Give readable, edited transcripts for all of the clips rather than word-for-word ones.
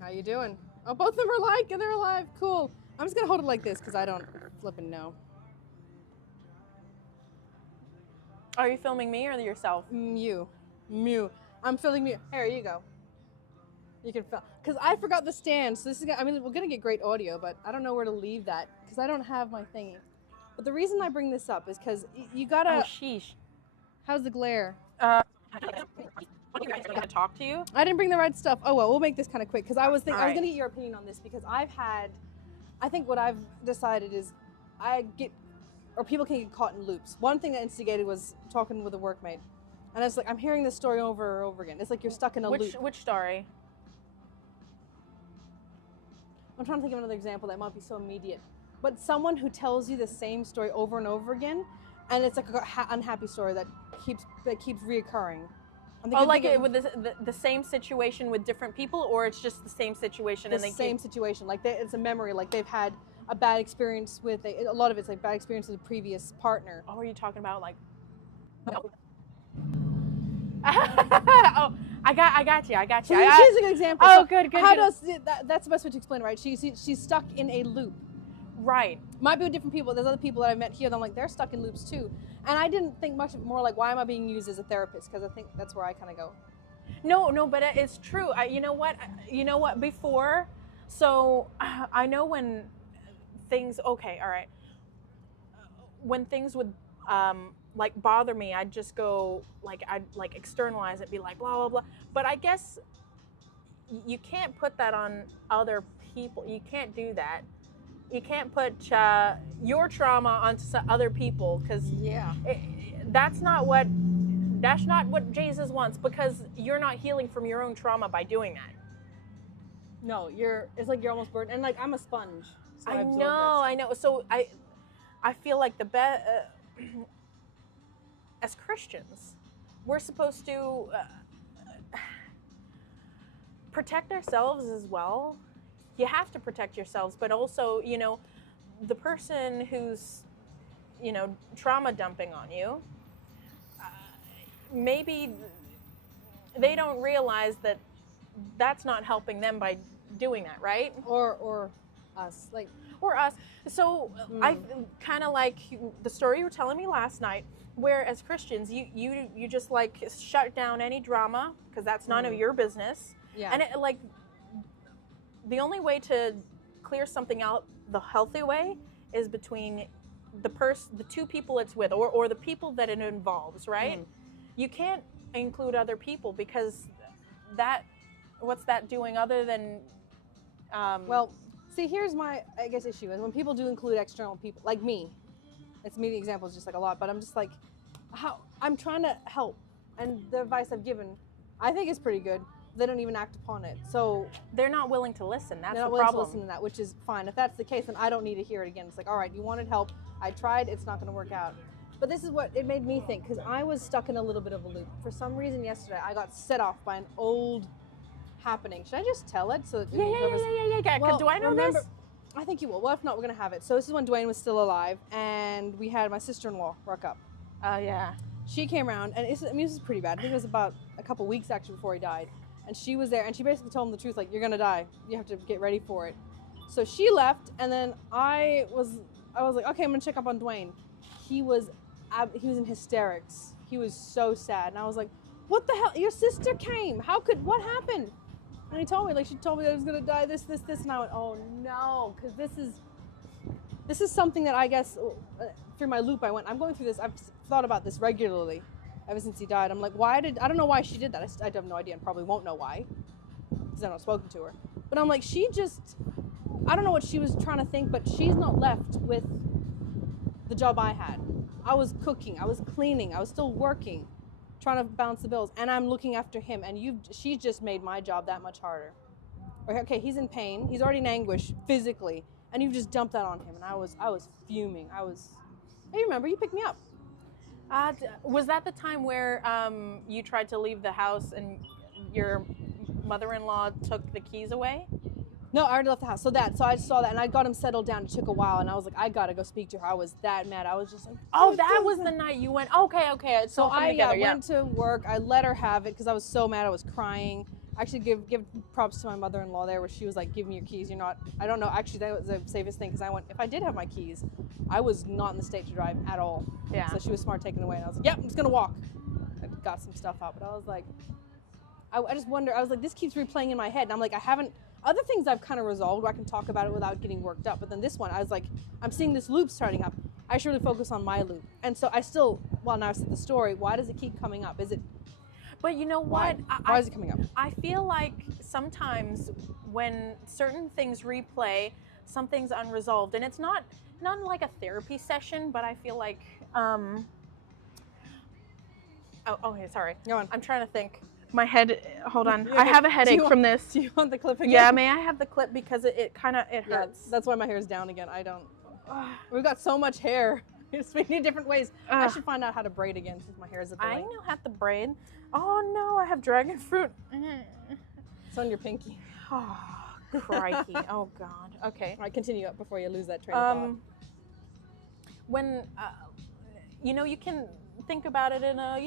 How you doing? Oh, both of them are like, and they're alive. Cool. I'm just gonna hold it like this because I don't flipping know. Are you filming me or yourself? You. I'm filming you. Here you go. You can film. Because I forgot the stand, so this is, I mean, we're gonna get great audio, but I don't know where to leave that because I don't have my thingy. But the reason I bring this up is because you gotta. Oh, sheesh. How's the glare? I'm gonna talk to you. I didn't bring the right stuff. Oh well, we'll make this kind of quick because I was Right. gonna get your opinion on this because I think what I've decided is people can get caught in loops. One thing that instigated was talking with a workmate, and it's like I'm hearing this story over and over again. It's like you're stuck in a loop. Which story? I'm trying to think of another example that might be so immediate, but someone who tells you the same story over and over again, and it's like an unhappy story that keeps reoccurring. Oh, like it with the same situation with different people, or it's just the same situation and they same situation. Like it's a memory. Like they've had a bad experience with a lot of it's like bad experience with a previous partner. Oh, are you talking about like? Oh, I got you. So here's a good example. Oh, so good. How does that's the best way to explain it, right? She's stuck in a loop. Right. Might be with different people. There's other people that I've met here that I'm like, they're stuck in loops too. And I didn't think much more like, why am I being used as a therapist? Because I think that's where I kind of go. No, but it's true. You know what? Before, so I know when things. Okay, all right. When things would like bother me, I'd just go I'd externalize it, be like blah blah blah. But I guess you can't put that on other people. You can't do that. You can't put your trauma onto other people because that's not what Jesus wants, because you're not healing from your own trauma by doing that. No, it's like you're almost burdened, and like I'm a sponge. So I know. So I feel like as Christians, we're supposed to protect ourselves as well. You have to protect yourselves, but also, the person who's, trauma dumping on you, maybe they don't realize that that's not helping them by doing that, right? Or us, or us. So I kind of like the story you were telling me last night, where as Christians, you just like shut down any drama because that's none of your business. Yeah. And the only way to clear something out the healthy way is between the two people it's with, or the people that it involves, right? You can't include other people because what's that doing other than well, see, here's my issue is when people do include external people like me. It's me, the example is just like a lot, but I'm just like, I'm trying to help, and the advice I've given I think is pretty good. They don't even act upon it. So they're not willing to listen. That's the problem. They're not willing to listen to that, which is fine. If that's the case, then I don't need to hear it again. It's like, all right, you wanted help. I tried. It's not going to work out. But this is what it made me think, because I was stuck in a little bit of a loop. For some reason yesterday, I got set off by an old happening. Should I just tell it? So Yeah. Well, do I know this? I think you will. Well, if not, we're going to have it. So this is when Dwayne was still alive, and we had my sister-in-law rock up. Oh, yeah. She came around, and this is pretty bad. I think it was about a couple weeks, actually, before he died. And she was there, and she basically told him the truth, like, you're gonna die. You have to get ready for it. So she left, and then I was like, okay, I'm gonna check up on Dwayne. He was in hysterics. He was so sad, and I was like, what the hell? Your sister came. What happened? And he told me, she told me that I was gonna die. This, and I went, oh no, because this is something that I guess through my loop I'm going through this. I've thought about this regularly. Ever since he died, I'm like, I don't know why she did that. I have no idea and probably won't know why because I've not spoken to her. But I'm like, I don't know what she was trying to think, but she's not left with the job I had. I was cooking, I was cleaning, I was still working, trying to balance the bills, and I'm looking after him, and she's just made my job that much harder. Okay, he's in pain, he's already in anguish physically, and you've just dumped that on him, and I was fuming. Hey, remember, you picked me up. Was that the time where you tried to leave the house and your mother-in-law took the keys away? No, I already left the house. So I saw that, and I got him settled down. It took a while, and I was like, I gotta go speak to her. I was that mad. I was just like, oh, that was the night you went. Okay. So I went to work. I let her have it because I was so mad. I was crying. Actually, give props to my mother-in-law there, where she was like, "Give me your keys. You're not." I don't know. Actually, that was the safest thing because if I did have my keys, I was not in the state to drive at all. Yeah. So she was smart taking it away, and I was like, "Yep, I'm just gonna walk." I got some stuff out, but I was like, I just wonder. I was like, this keeps replaying in my head, and I'm like, I haven't. Other things I've kind of resolved where I can talk about it without getting worked up, but then this one, I was like, I'm seeing this loop starting up. I should really focus on my loop, and so I still. Well, now I said the story. Why does it keep coming up? Is it? But you know Why? what? Why is it coming up? I feel like sometimes when certain things replay, something's unresolved, and it's not like a therapy session, but I feel like. Okay, sorry. Go on. I'm trying to think. My head. Hold on. Yeah, I have a headache from this. Do you want the clip again? Yeah, may I have the clip because it Yeah, hurts. that's why my hair is down again. I don't. We've got so much hair. We need different ways. I should find out how to braid again since my hair is at the I length. know how to braid. Oh no, I have dragon fruit. It's on your pinky. Oh, crikey. Oh God. Okay. All right, continue up before you lose that train of thought. When you can think about it in a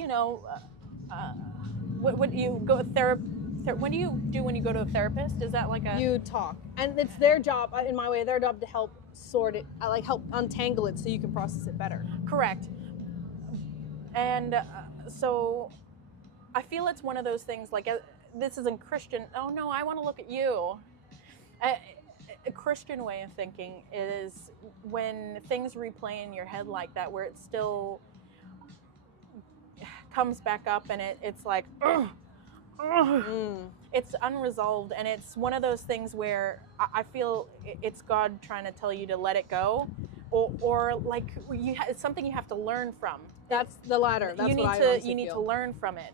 what do you go what do you do when you go to a therapist? Is that like a You talk, and it's their job. In my way, their job to help sort it, like help untangle it so you can process it better. Correct. And so I feel it's one of those things like this isn't Christian. Oh no, I want to look at you. A Christian way of thinking is when things replay in your head like that, where it still comes back up and it's like, it's unresolved, and it's one of those things where I feel it's God trying to tell you to let it go, or like it's something you have to learn from. That's the latter. That's you need to learn from it.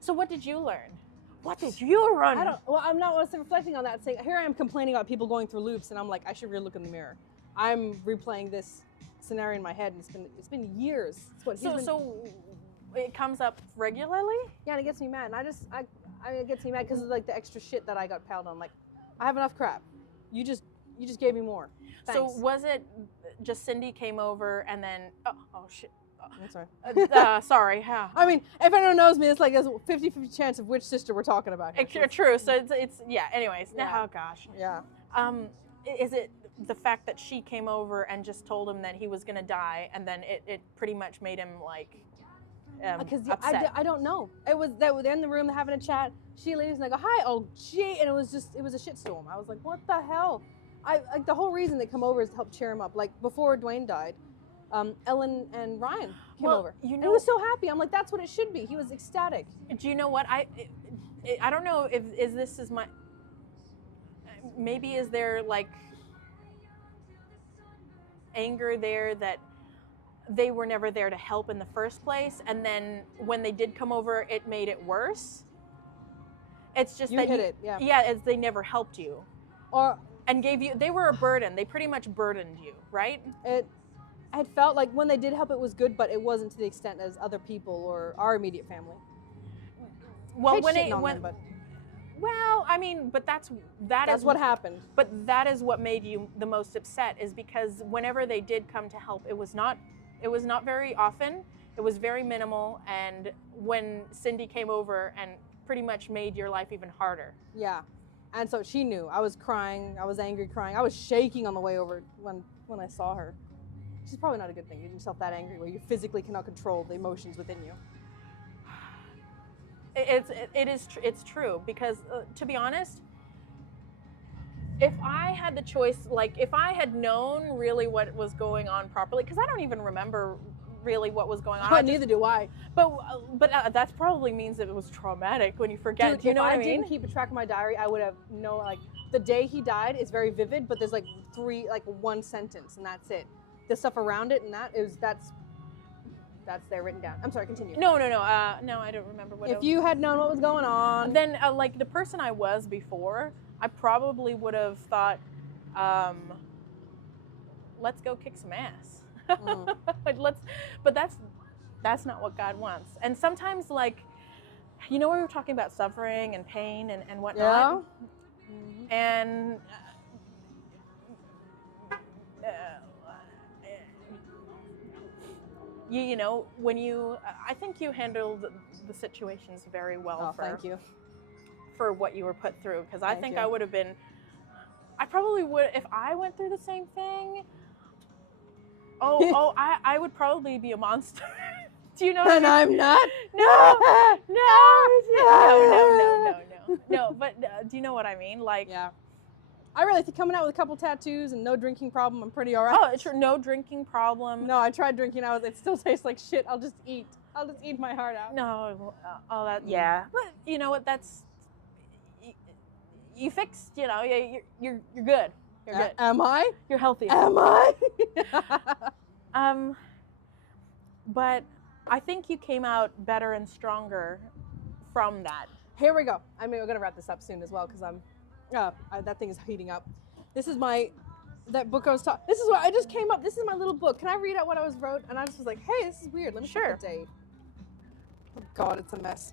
So what did you learn? What did you learn? I'm not reflecting on that. Saying here I am complaining about people going through loops, and I'm like, I should really look in the mirror. I'm replaying this scenario in my head, and it's been years. So it comes up regularly. Yeah, and it gets me mad, and it gets me mad because of like the extra shit that I got piled on. Like, I have enough crap. You just gave me more. Thanks. So was it just Cindy came over and then oh shit. I'm sorry. Sorry. I mean, if anyone knows me, it's like there's a 50-50 chance of which sister we're talking about here. True. So it's yeah. Anyways. Yeah. Oh gosh. Yeah. Is it the fact that she came over and just told him that he was gonna die, and then it pretty much made him like upset? I don't know. It was that they're in the room having a chat. She leaves and I go, hi, oh gee, and it was a shitstorm. I was like, what the hell? Like the whole reason they come over is to help cheer him up. Like before Dwayne died, Ellen and Ryan came over. And he was so happy. I'm like, that's what it should be. He was ecstatic. Do you know what I don't know if this is my maybe is there like anger there that they were never there to help in the first place, and then when they did come over, it made it worse. It's just as they never helped you, and gave you. They were a burden. They pretty much burdened you, right? I had felt like when they did help, it was good, but it wasn't to the extent as other people or our immediate family. Well, but that's what happened. But that is what made you the most upset, is because whenever they did come to help, it was not very often. It was very minimal, and when Cindy came over and pretty much made your life even harder. Yeah, and so she knew. I was crying. I was angry, crying. I was shaking on the way over when I saw her. Which is probably not a good thing. Getting yourself that angry where you physically cannot control the emotions within you. It's true, because to be honest, if I had the choice, like if I had known really what was going on properly, because I don't even remember really what was going on. Oh, neither do I. But that probably means that it was traumatic when you forget. Dude, do you know what I mean? If I didn't keep a track of my diary, I would have known. Like the day he died is very vivid, but there's like one sentence, and that's it. The stuff around it and that's there written down. I'm sorry, continue. No, I don't remember what. If you had known what was going on, then like the person I was before, I probably would have thought, let's go kick some ass. But that's not what God wants. And sometimes, like, we were talking about suffering and pain and whatnot. Yeah. Mm-hmm. And when I think you handled the situations very well. Thank you. for what you were put through, because I Thank think you. I would have been. I probably would if I went through the same thing. I would probably be a monster. Do you know what And I mean? I'm not. No. But do you know what I mean? Like, Yeah. I really think coming out with a couple tattoos and no drinking problem, I'm pretty all right. oh, sure, no drinking problem. No, I tried drinking. It still tastes like shit. I'll just eat my heart out. No, all that. Yeah, but you know what? That's you fixed. You know, you're good. You're good. Am I? You're healthy. Am I? But I think you came out better and stronger from that. Here we go. I mean, we're gonna wrap this up soon as well because that thing is heating up. This is that book I was talking. This is what I just came up. This is my little book. Can I read out what I wrote? And I just was like, hey, this is weird. Let me check the date. Oh God, it's a mess.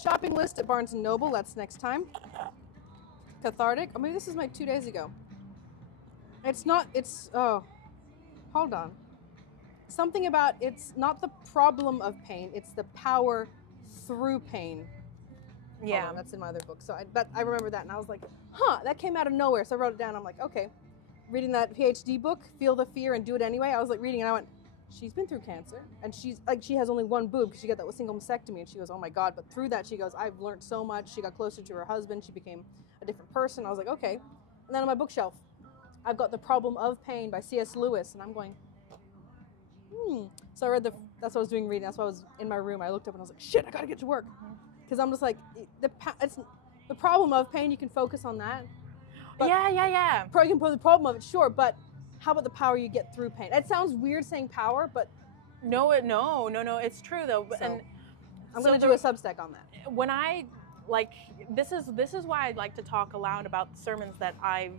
Shopping list at Barnes & Noble. That's next time. Cathartic. Oh, maybe this is my 2 days ago. It's not. Hold on. Something about it's not the problem of pain. It's the power through pain. Yeah. Hold on, that's in my other book. So I remember that, and I was like, huh, that came out of nowhere. So I wrote it down. I'm like, okay. Reading that PhD book, Feel the Fear and Do It Anyway. I was like reading, and I went, she's been through cancer, and she has only one boob because she got that single mastectomy, and she goes, oh my God. But through that, she goes, I've learned so much. She got closer to her husband. She became a different person. I was like, okay. And then on my bookshelf, I've got The Problem of Pain by C.S. Lewis, and I'm going, So I read that's what I was doing reading. That's why I was in my room. I looked up and I was like, shit, I gotta get to work. Because I'm just like, it's the problem of pain, you can focus on that. But Yeah. You can put the problem of it, sure, but how about the power you get through pain? It sounds weird saying power, but No, it's true though. So, And I'm gonna do a Substack on that. when I this is why I like to talk aloud about sermons that I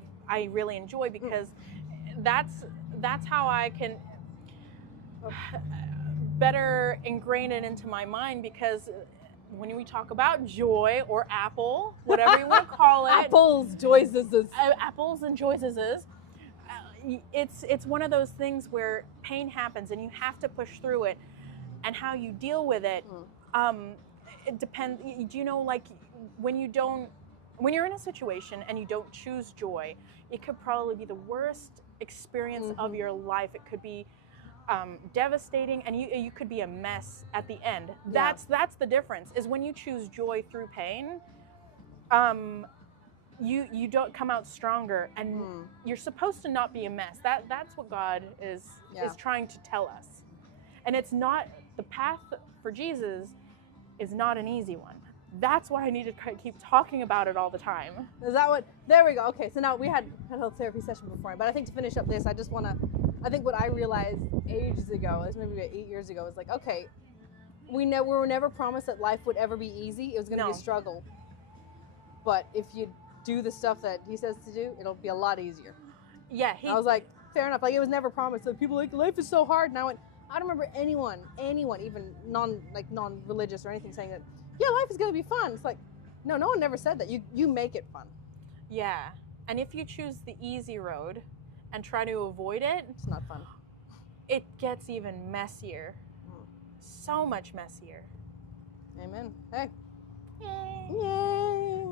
really enjoy, because that's how I can better ingrain it into my mind, because when we talk about joy or apple, whatever you want to call it, Apples, Joyces. apples and joyces, it's one of those things where pain happens and you have to push through it, and how you deal with it. It depends. Do you know, like when you're in a situation and you don't choose joy, it could probably be the worst experience of your life. It could be devastating, and you could be a mess at the end. Yeah. That's the difference, is when you choose joy through pain, you don't come out stronger, and you're supposed to not be a mess. That's what God is trying to tell us. And it's not, the path for Jesus is not an easy one. That's why I need to keep talking about it all the time. Is that what? There we go. Okay, so now we had a health therapy session before, but I think to finish up this, I think what I realized ages ago, is maybe about 8 years ago, is like, okay, we were never promised that life would ever be easy. It was going to be a struggle. But if you do the stuff that he says to do, it'll be a lot easier. Yeah. I was like, fair enough. Like, it was never promised. So people like, life is so hard. And I went, I don't remember anyone, even non-religious or anything, saying that, yeah, life is going to be fun. It's like, no one never said that. You make it fun. Yeah. And if you choose the easy road and try to avoid it, it's not fun. It gets even messier. So much messier. Amen. Hey. Yay.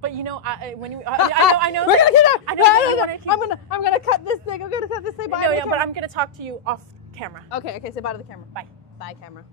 But you know, I know. We're gonna get out. I know that you want to keep... I'm gonna cut this thing. I'm gonna cut this thing. Bye. No, yeah, but I'm gonna talk to you off camera. Okay. Say bye to the camera. Bye. Bye, camera.